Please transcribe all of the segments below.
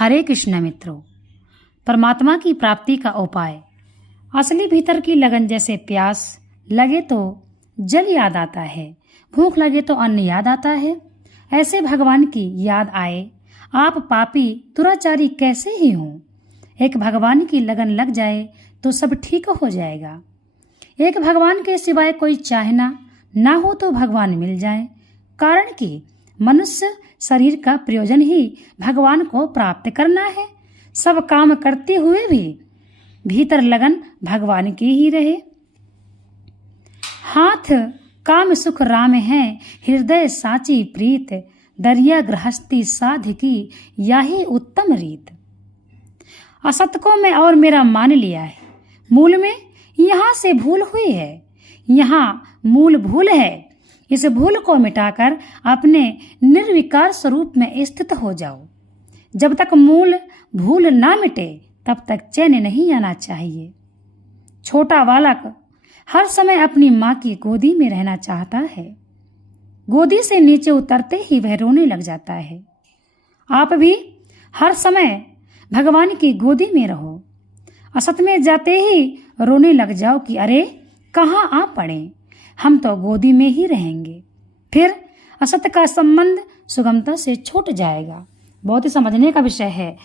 हरे कृष्ण मित्रों, परमात्मा की प्राप्ति का उपाय। असली भीतर की लगन जैसे प्यास लगे तो जल याद आता है, भूख लगे तो अन्न याद आता है। ऐसे भगवान की याद आए, आप पापी दुराचारी कैसे ही हों। एक भगवान की लगन लग जाए तो सब ठीक हो जाएगा। एक भगवान के सिवाय कोई चाहना ना हो तो भगवान मिल जाए, कारण कि मनुष्य शरीर का प्रयोजन ही भगवान को प्राप्त करना है। सब काम करते हुए भी भीतर लगन भगवान की ही रहे। हाथ काम सुख राम है, हृदय साची प्रीत, दरिया गृहस्थी साध की यही उत्तम रीत। असत को मैं और मेरा मान लिया है, मूल में यहाँ से भूल हुई है, यहाँ मूल भूल है। इस भूल को मिटाकर अपने निर्विकार स्वरूप में स्थित हो जाओ। जब तक मूल भूल ना मिटे तब तक चैन नहीं आना चाहिए। छोटा बालक हर समय अपनी माँ की गोदी में रहना चाहता है, गोदी से नीचे उतरते ही वह रोने लग जाता है। आप भी हर समय भगवान की गोदी में रहो। असत में जाते ही रोने लग जाओ कि अरे कहाँ आ पड़े, हम तो गोदी में ही रहेंगे। फिर असत का संबंध सुगमता से छूट जाएगा। बहुत ही समझने का विषय है।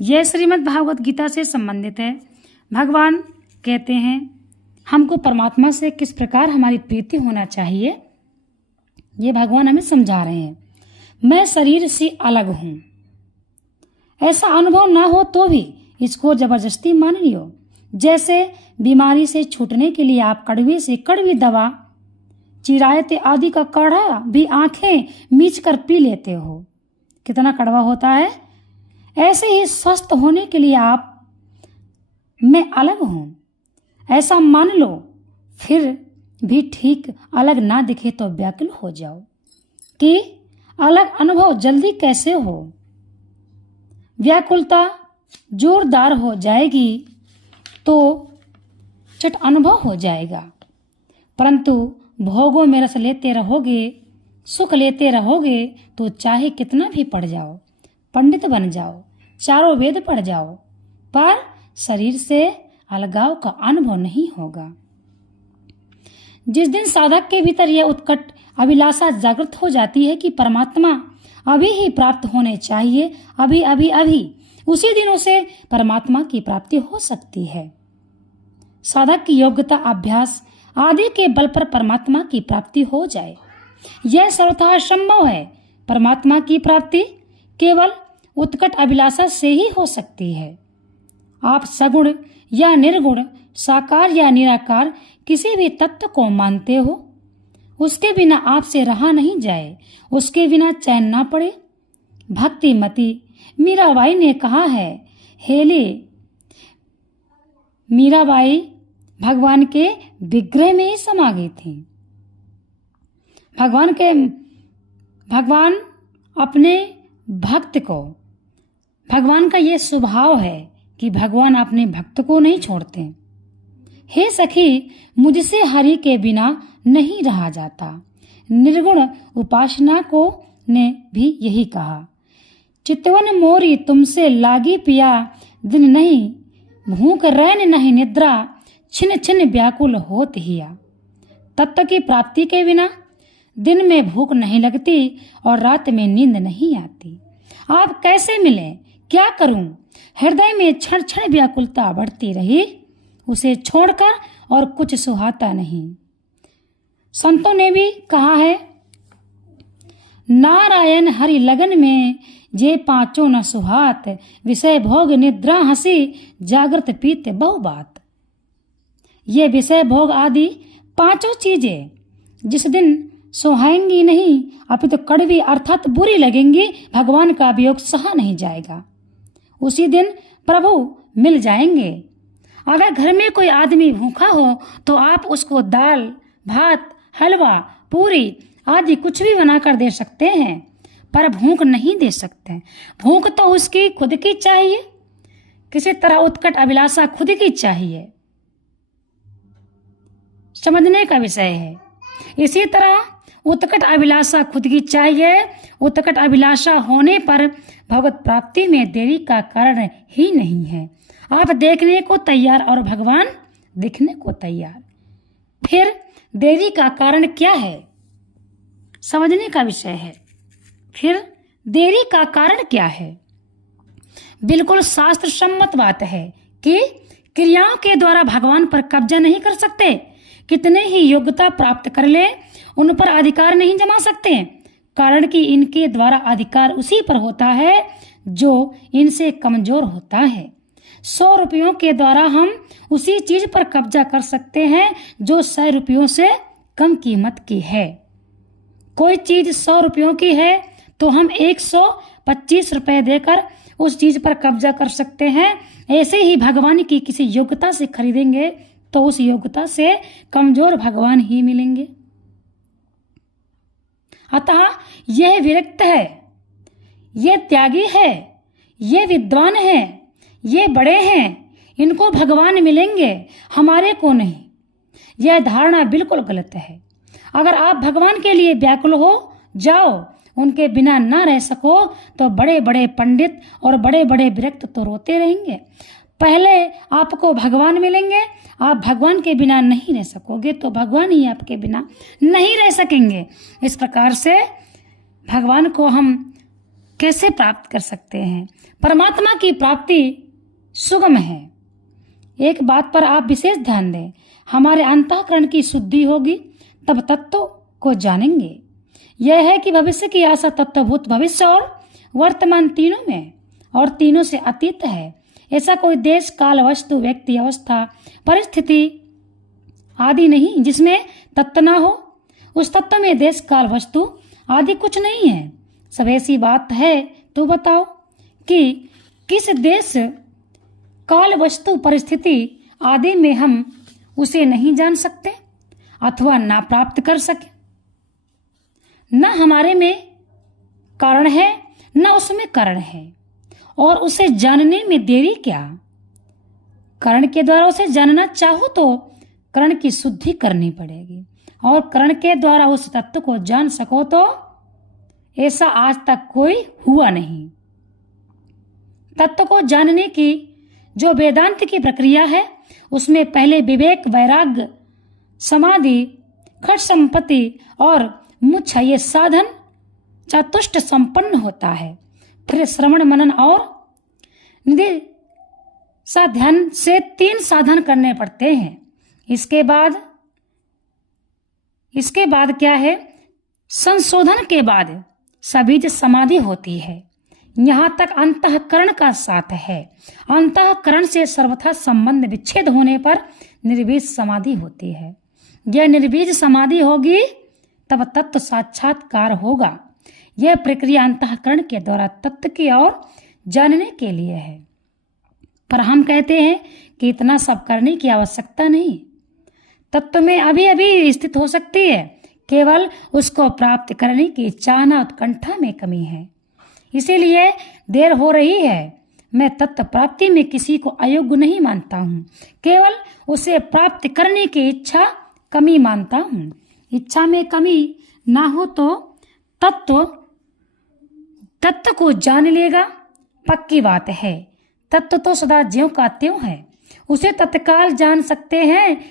यह श्रीमद् भागवत गीता से संबंधित है। भगवान कहते हैं हमको परमात्मा से किस प्रकार हमारी प्रीति होना चाहिए, ये भगवान हमें समझा रहे हैं। मैं शरीर से अलग हूँ, ऐसा अनुभव ना हो तो भी इसको जबरदस्ती मान लियो। जैसे बीमारी से छूटने के लिए आप कड़वी से कड़वी दवा, चिरायते आदि का काढ़ा भी आंखें मीच कर पी लेते हो, कितना कड़वा होता है। ऐसे ही स्वस्थ होने के लिए आप मैं अलग हूँ ऐसा मान लो। फिर भी ठीक अलग ना दिखे तो व्याकुल हो जाओ कि अलग अनुभव जल्दी कैसे हो। व्याकुलता जोरदार हो जाएगी तो चट अनुभव हो जाएगा, परंतु भोगों में रस लेते रहोगे, सुख लेते रहोगे तो चाहे कितना भी पढ़ जाओ, पंडित बन जाओ, चारों वेद पढ़ जाओ, पर शरीर से अलगाव का अनुभव नहीं होगा। जिस दिन साधक के भीतर यह उत्कट अभिलाषा जागृत हो जाती है कि परमात्मा अभी ही प्राप्त होने चाहिए, अभी अभी अभी, उसी दिन उसे परमात्मा की प्राप्ति हो सकती है। साधक की योग्यता, अभ्यास आदि के बल पर परमात्मा की प्राप्ति हो जाए, यह सर्वथा संभव है। परमात्मा की प्राप्ति केवल उत्कट अभिलाषा से ही हो सकती है। आप सगुण या निर्गुण, साकार या निराकार किसी भी तत्व को मानते हो, उसके बिना आपसे रहा नहीं जाए, उसके बिना चैन ना पड़े। भक्ति मती मीराबाई ने कहा है, हेले मीराबाई भगवान के विग्रह में ही समा गई थी। भगवान अपने भक्त को, भगवान का ये स्वभाव है कि भगवान अपने भक्त को नहीं छोड़ते। हे सखी, मुझसे हरि के बिना नहीं रहा जाता। निर्गुण उपासना को ने भी यही कहा, चितवन मोरी तुमसे लागी पिया, दिन नहीं भूख रैन नहीं निद्रा, छिन छिन व्याकुल होत हिया। तत्व की प्राप्ति के बिना दिन में भूख नहीं लगती और रात में नींद नहीं आती। आप कैसे मिले, क्या करूं, हृदय में क्षण क्षण व्याकुलता बढ़ती रही, उसे छोड़कर और कुछ सुहाता नहीं। संतों ने भी कहा है, नारायण हरि लगन में जे पांचों न सुहात, विषय भोग निद्रा हंसी, जागृत पीत बहु बात। ये विषय भोग आदि पांचों चीजें जिस दिन सुहाएंगी नहीं, अपितु तो कड़वी अर्थात बुरी लगेंगी, भगवान का वियोग सहा नहीं जाएगा, उसी दिन प्रभु मिल जाएंगे। अगर घर में कोई आदमी भूखा हो तो आप उसको दाल, भात, हलवा, पूरी आदि कुछ भी बनाकर दे सकते हैं, पर भूख नहीं दे सकते। भूख तो उसकी खुद की चाहिए, किसी तरह उत्कट अभिलाषा खुद की चाहिए। समझने का विषय है। इसी तरह उत्कट अभिलाषा खुद की चाहिए। उत्कट अभिलाषा होने पर भगवत प्राप्ति में देरी का कारण ही नहीं है। आप देखने को तैयार और भगवान दिखने को तैयार। फिर देरी का कारण क्या है, समझने का विषय है। फिर देरी का कारण क्या है? बिल्कुल शास्त्र सम्मत बात है कि क्रियाओं के द्वारा भगवान पर कब्जा नहीं कर सकते। कितने ही योग्यता प्राप्त कर ले, उन पर अधिकार नहीं जमा सकते, कारण कि इनके द्वारा अधिकार उसी पर होता है जो इनसे कमजोर होता है। 100 रुपयों के द्वारा हम उसी चीज पर कब्जा कर सकते हैं जो 100 रुपयों से कम कीमत की है। कोई चीज 100 रुपयों की है तो हम 125 रुपए देकर उस चीज पर कब्जा कर सकते हैं। ऐसे ही भगवान की किसी योग्यता से खरीदेंगे तो उस योग्यता से कमजोर भगवान ही मिलेंगे। अतः यह विरक्त है, यह त्यागी है, ये विद्वान है, ये बड़े हैं, इनको भगवान मिलेंगे, हमारे को नहीं। यह धारणा बिल्कुल गलत है। अगर आप भगवान के लिए व्याकुल हो जाओ, उनके बिना ना रह सको, तो बड़े बड़े पंडित और बड़े बड़े विरक्त तो रोते रहेंगे। पहले आपको भगवान मिलेंगे, आप भगवान के बिना नहीं रह सकोगे तो भगवान ही आपके बिना नहीं रह सकेंगे। इस प्रकार से भगवान को हम कैसे प्राप्त कर सकते हैं? परमात्मा की प्राप्ति सुगम है। एक बात पर आप विशेष ध्यान दें, हमारे अंतःकरण की शुद्धि होगी तब तत्व को जानेंगे। यह है कि भविष्य की आशा तत्वभूत भविष्य और वर्तमान तीनों में और तीनों से अतीत है। ऐसा कोई देश, काल, वस्तु, व्यक्ति, अवस्था, परिस्थिति आदि नहीं जिसमें तत्व ना हो। उस तत्व में देश, काल, वस्तु आदि कुछ नहीं है। सब ऐसी बात है तो बताओ कि किस देश, काल, वस्तु, परिस्थिति आदि में हम उसे नहीं जान सकते अथवा ना प्राप्त कर सके। न हमारे में कारण है न उसमें कारण है, और उसे जानने में देरी क्या? कर्ण के द्वारा उसे जानना चाहो तो कर्ण की शुद्धि करनी पड़ेगी, और कर्ण के द्वारा उस तत्व को जान सको तो ऐसा आज तक कोई हुआ नहीं। तत्व को जानने की जो वेदांत की प्रक्रिया है, उसमें पहले विवेक, वैराग्य, समाधि, खट संपत्ति और मुच्छ ये साधन चतुष्ट संपन्न होता है। फिर श्रवण, मनन और निधि सा ध्यान से 3 साधन करने पड़ते हैं। इसके बाद क्या है? संशोधन के बाद सबीज समाधि होती है। यहाँ तक अंतःकरण का साथ है। अंतःकरण से सर्वथा संबंध विच्छेद होने पर निर्बीज समाधि होती है। यह निर्बीज समाधि होगी तब तत्व साक्षात्कार होगा। यह प्रक्रिया अंतःकरण के द्वारा तत्व की ओर जानने के लिए है। पर हम कहते हैं कि इतना सब करने की आवश्यकता नहीं। तत्व में अभी अभी स्थित हो सकती है, केवल उसको प्राप्त करने की चाहना, उत्कंठा में कमी है। इसीलिए देर हो रही है। मैं तत्व प्राप्ति में किसी को अयोग्य नहीं मानता हूँ, केवल उसे प्राप्त करने की इच्छा कमी मानता हूँ। इच्छा में कमी ना हो तो तत्व को जान लेगा, पक्की बात है। तत्व तो सदा ज्यों का त्यों है, उसे तत्काल जान सकते हैं